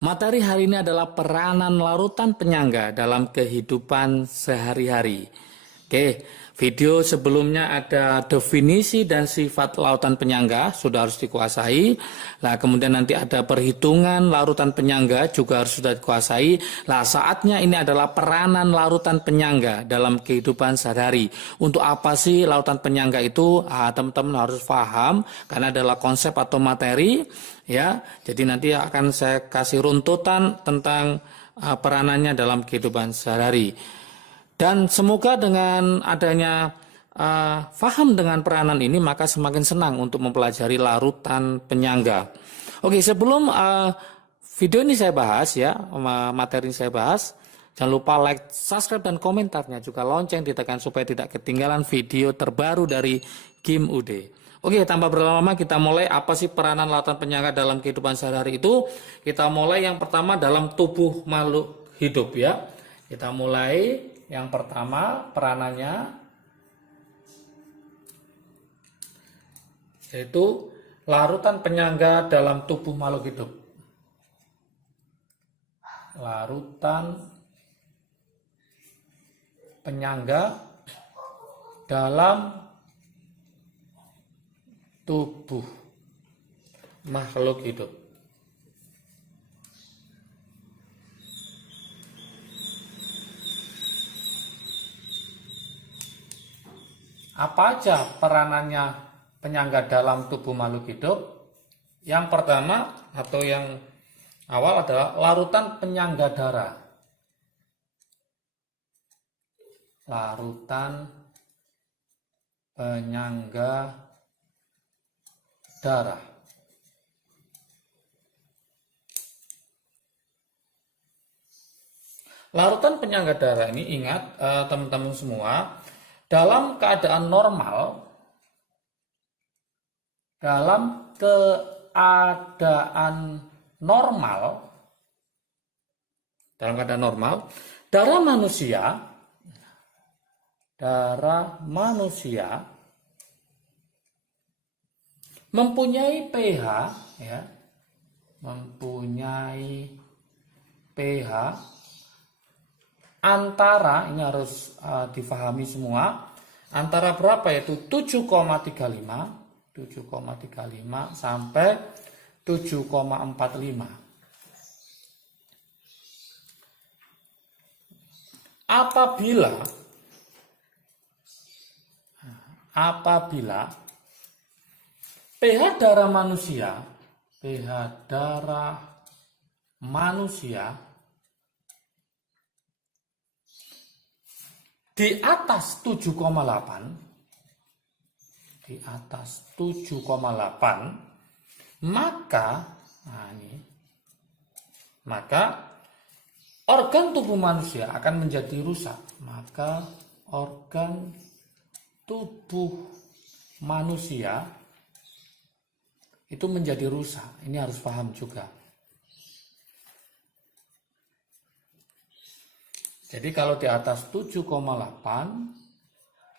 Materi hari ini adalah peranan larutan penyangga dalam kehidupan sehari-hari. Oke, video sebelumnya ada definisi dan sifat larutan penyangga, sudah harus dikuasai. Nah, kemudian nanti ada perhitungan larutan penyangga, juga harus sudah dikuasai. Nah, saatnya ini adalah peranan larutan penyangga dalam kehidupan sehari-hari. Untuk apa sih larutan penyangga itu? Teman-teman harus paham, karena adalah konsep atau materi. Ya, jadi nanti akan saya kasih runtutan tentang peranannya dalam kehidupan sehari-hari. Dan semoga dengan adanya paham dengan peranan ini, maka semakin senang untuk mempelajari larutan penyangga. Oke, sebelum video ini saya bahas ya, materi ini saya bahas, jangan lupa like, subscribe, dan komentarnya, juga lonceng ditekan supaya tidak ketinggalan video terbaru dari Kim UD. Oke, tanpa berlama-lama kita mulai. Apa sih peranan larutan penyangga dalam kehidupan sehari-hari itu? Kita mulai yang pertama dalam tubuh makhluk hidup ya. Kita mulai yang pertama peranannya yaitu larutan penyangga dalam tubuh makhluk hidup. Larutan penyangga dalam tubuh makhluk hidup. Apa aja peranannya penyangga dalam tubuh makhluk hidup? Yang pertama atau yang awal adalah larutan penyangga darah. Larutan penyangga darah. Larutan penyangga darah ini, ingat teman-teman semua, dalam keadaan normal, dalam keadaan normal, darah manusia mempunyai pH ya, mempunyai pH antara, ini harus difahami semua, antara berapa, yaitu 7,35 sampai 7,45. Apabila pH darah manusia di atas 7,8, maka organ tubuh manusia akan menjadi rusak. Maka organ tubuh manusia itu menjadi rusak. Ini harus paham juga. Jadi kalau di atas 7,8,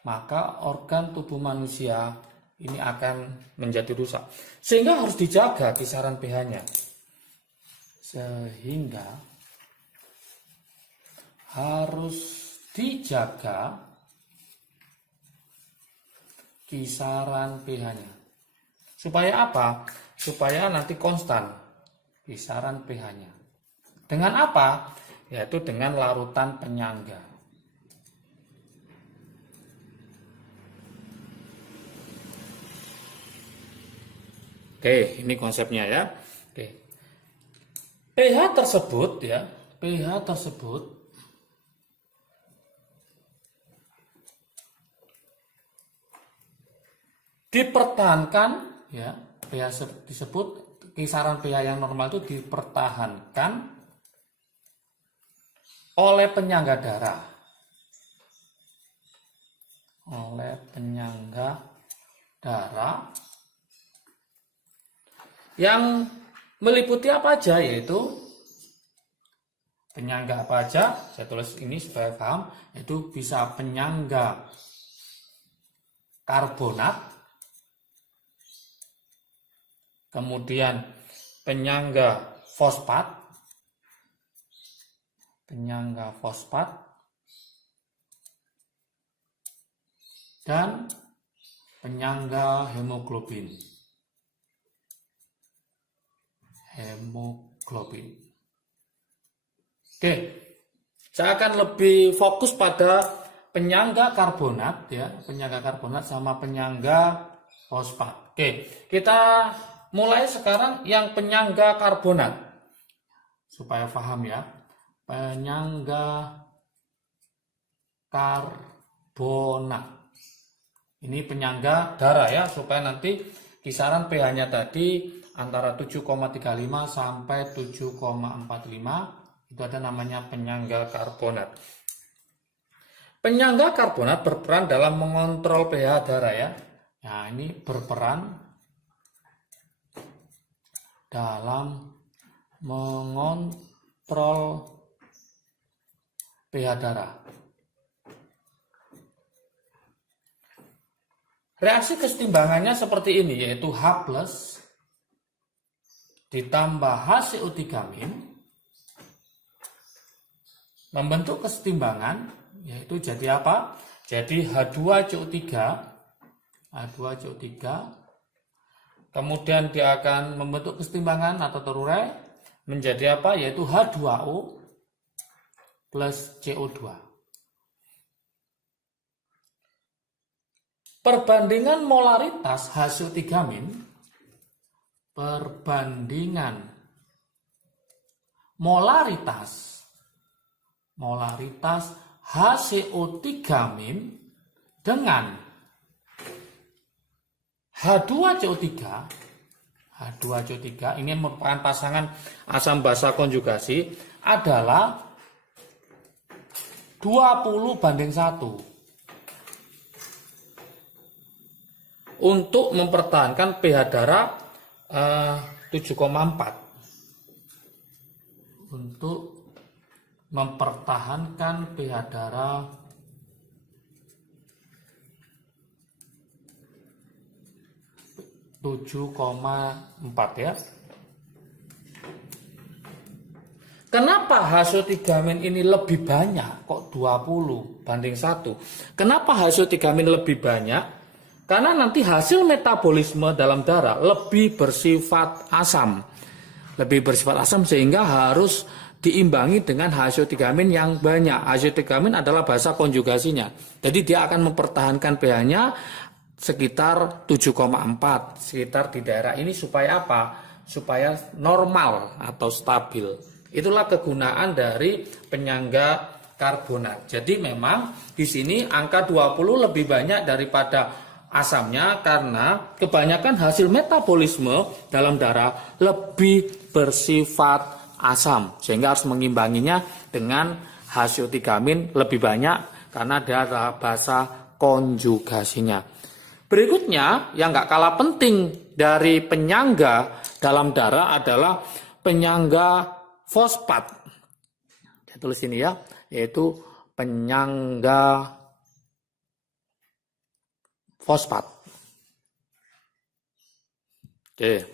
maka organ tubuh manusia ini akan menjadi rusak. Sehingga harus dijaga kisaran pH-nya. Sehingga harus dijaga kisaran pH-nya. Supaya apa? Supaya nanti konstan kisaran pH-nya. Dengan apa? Yaitu dengan larutan penyangga. Oke, ini konsepnya ya. Oke. pH tersebut dipertahankan ya, pH disebut kisaran pH yang normal itu dipertahankan oleh penyangga darah. Yang meliputi apa aja, yaitu penyangga apa aja, saya tulis ini supaya paham, yaitu bisa penyangga karbonat, kemudian penyangga fosfat, penyangga fosfat dan penyangga hemoglobin. Oke, saya akan lebih fokus pada penyangga karbonat ya, penyangga karbonat sama penyangga fosfat. Oke, kita mulai sekarang yang penyangga karbonat supaya paham ya. Penyangga karbonat. Ini penyangga darah ya, supaya nanti kisaran pH-nya tadi antara 7,35 sampai 7,45, itu ada namanya penyangga karbonat. Penyangga karbonat berperan dalam mengontrol pH darah ya. Nah, ini berperan dalam mengontrol pH darah. Reaksi kesetimbangannya seperti ini, yaitu H+ ditambah HCO3- membentuk kesetimbangan, yaitu jadi apa? Jadi H2CO3, kemudian dia akan membentuk kesetimbangan atau terurai menjadi apa? Yaitu H2O plus CO2. Perbandingan molaritas HCO3- perbandingan molaritas HCO3- dengan H2CO3 ini merupakan pasangan asam basa konjugasi adalah 20:1 untuk mempertahankan pH darah 7,4. Untuk mempertahankan pH darah 7,4 ya. Kenapa HCO3- ini lebih banyak? Kok 20:1? Kenapa HCO3- lebih banyak? Karena nanti hasil metabolisme dalam darah lebih bersifat asam. Sehingga harus diimbangi dengan HCO3- yang banyak. HCO3- adalah basa konjugasinya. Jadi dia akan mempertahankan pH-nya sekitar 7,4, sekitar di daerah ini supaya apa? Supaya normal atau stabil. Itulah kegunaan dari penyangga karbonat. Jadi memang di sini angka 20 lebih banyak daripada asamnya karena kebanyakan hasil metabolisme dalam darah lebih bersifat asam, sehingga harus mengimbanginya dengan HCO3- lebih banyak karena dia adalah basa konjugasinya. Berikutnya yang nggak kalah penting dari penyangga dalam darah adalah penyangga fosfat. Saya tulis ini ya, yaitu penyangga fosfat. Oke.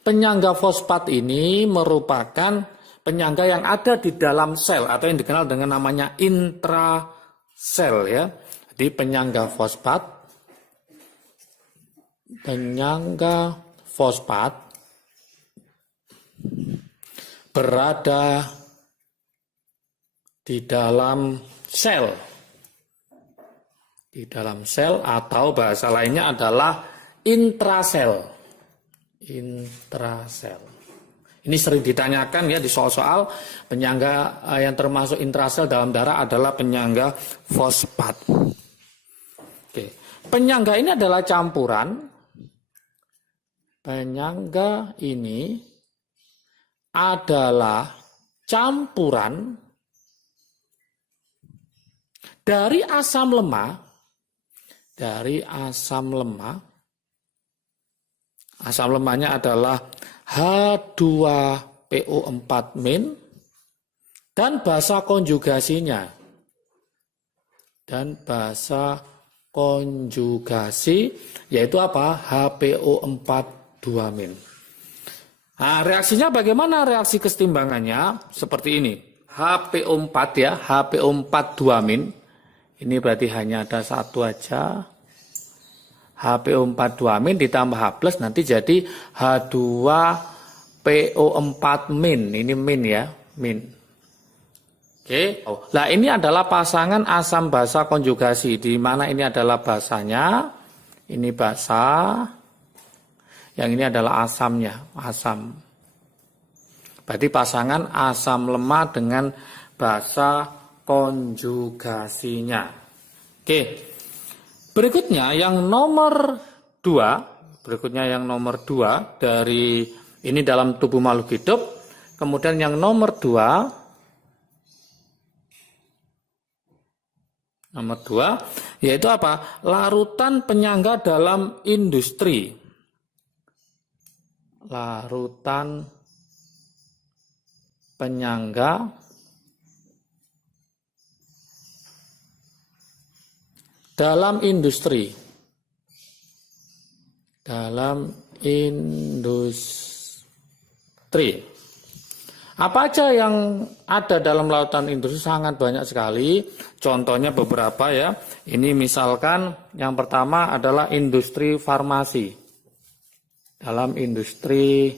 Penyangga fosfat ini merupakan penyangga yang ada di dalam sel atau yang dikenal dengan namanya intrasel ya. Jadi penyangga fosfat berada di dalam sel. Di dalam sel atau bahasa lainnya adalah intrasel. Ini sering ditanyakan ya di soal-soal, penyangga yang termasuk intrasel dalam darah adalah penyangga fosfat. Oke. Penyangga ini adalah campuran. Penyangga ini adalah campuran dari asam lemah. Asam lemahnya adalah H2PO4- dan basa konjugasinya. Yaitu apa? HPO42-. Nah, reaksinya bagaimana reaksi kesetimbangannya? Seperti ini. HPO4 ya, HPO4 2-min. Ini berarti hanya ada satu aja. HPO4 2-min ditambah H+ nanti jadi H2PO4-min. Ini min ya, min. Oke. Nah, ini adalah pasangan asam basa konjugasi, di mana ini adalah basanya, ini basa, yang ini adalah asamnya, asam. Berarti pasangan asam lemah dengan basa konjugasinya. Oke. Berikutnya yang nomor 2, dari ini dalam tubuh makhluk hidup. Kemudian yang nomor 2 yaitu apa? Larutan penyangga dalam industri. Larutan penyangga dalam industri. Apa aja yang ada dalam larutan industri? Sangat banyak sekali. Contohnya beberapa ya. Ini misalkan yang pertama adalah industri farmasi. Dalam industri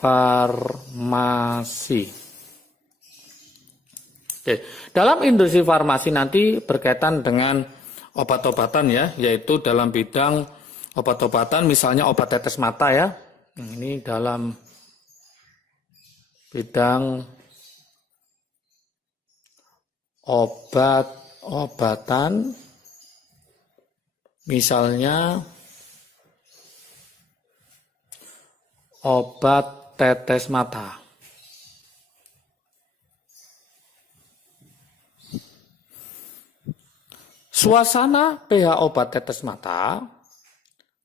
farmasi. Oke. Dalam industri farmasi nanti berkaitan dengan obat-obatan ya, yaitu dalam bidang obat-obatan, misalnya obat tetes mata ya. Ini dalam bidang obat-obatan, misalnya obat tetes mata. Suasana pH obat tetes mata,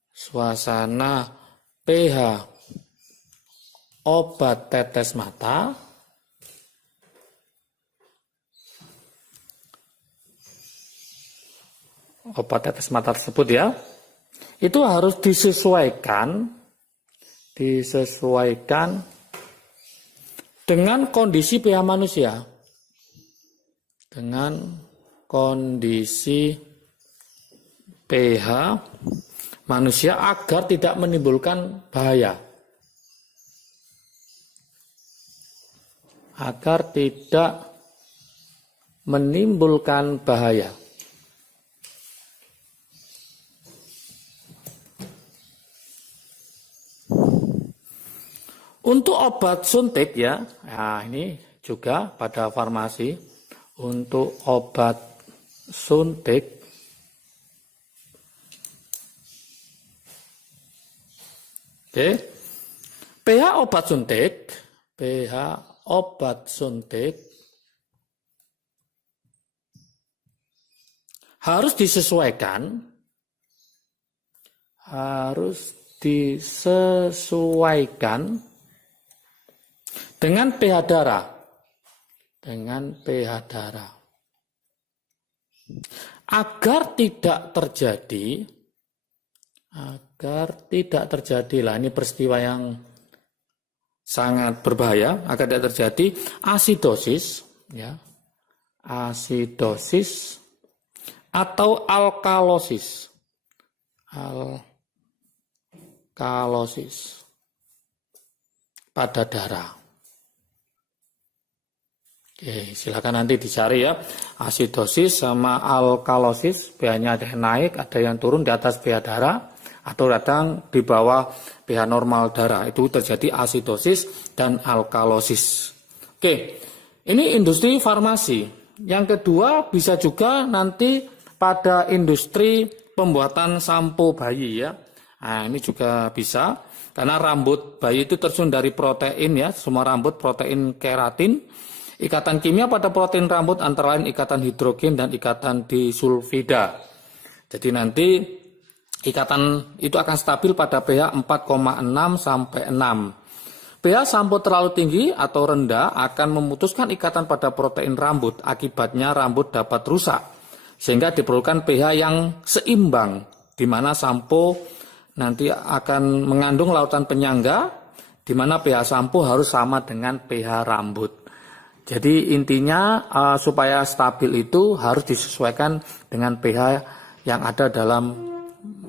suasana pH obat tetes mata tersebut ya, itu harus disesuaikan dengan kondisi pH manusia. Dengan kondisi pH manusia agar tidak menimbulkan bahaya. Agar tidak menimbulkan bahaya. Untuk obat suntik ya, nah ini juga pada farmasi, untuk obat suntik, oke, pH obat suntik harus disesuaikan dengan pH darah. Agar tidak terjadi lah, ini peristiwa yang sangat berbahaya, agar tidak terjadi asidosis ya. Asidosis atau alkalosis. Alkalosis pada darah. Oke, silakan nanti dicari ya. Asidosis sama alkalosis, pH-nya ada yang naik, ada yang turun di atas pH darah, atau datang di bawah pH normal darah. Itu terjadi asidosis dan alkalosis. Oke, ini industri farmasi. Yang kedua bisa juga nanti pada industri pembuatan sampo bayi ya. Nah, ini juga bisa. Karena rambut bayi itu tersusun dari protein ya, semua rambut protein keratin. Ikatan kimia pada protein rambut antara lain ikatan hidrogen dan ikatan disulfida. Jadi nanti ikatan itu akan stabil pada pH 4,6 sampai 6. pH sampo terlalu tinggi atau rendah akan memutuskan ikatan pada protein rambut. Akibatnya rambut dapat rusak. Sehingga diperlukan pH yang seimbang, di mana sampo nanti akan mengandung larutan penyangga, di mana pH sampo harus sama dengan pH rambut. Jadi intinya supaya stabil itu harus disesuaikan dengan pH yang ada dalam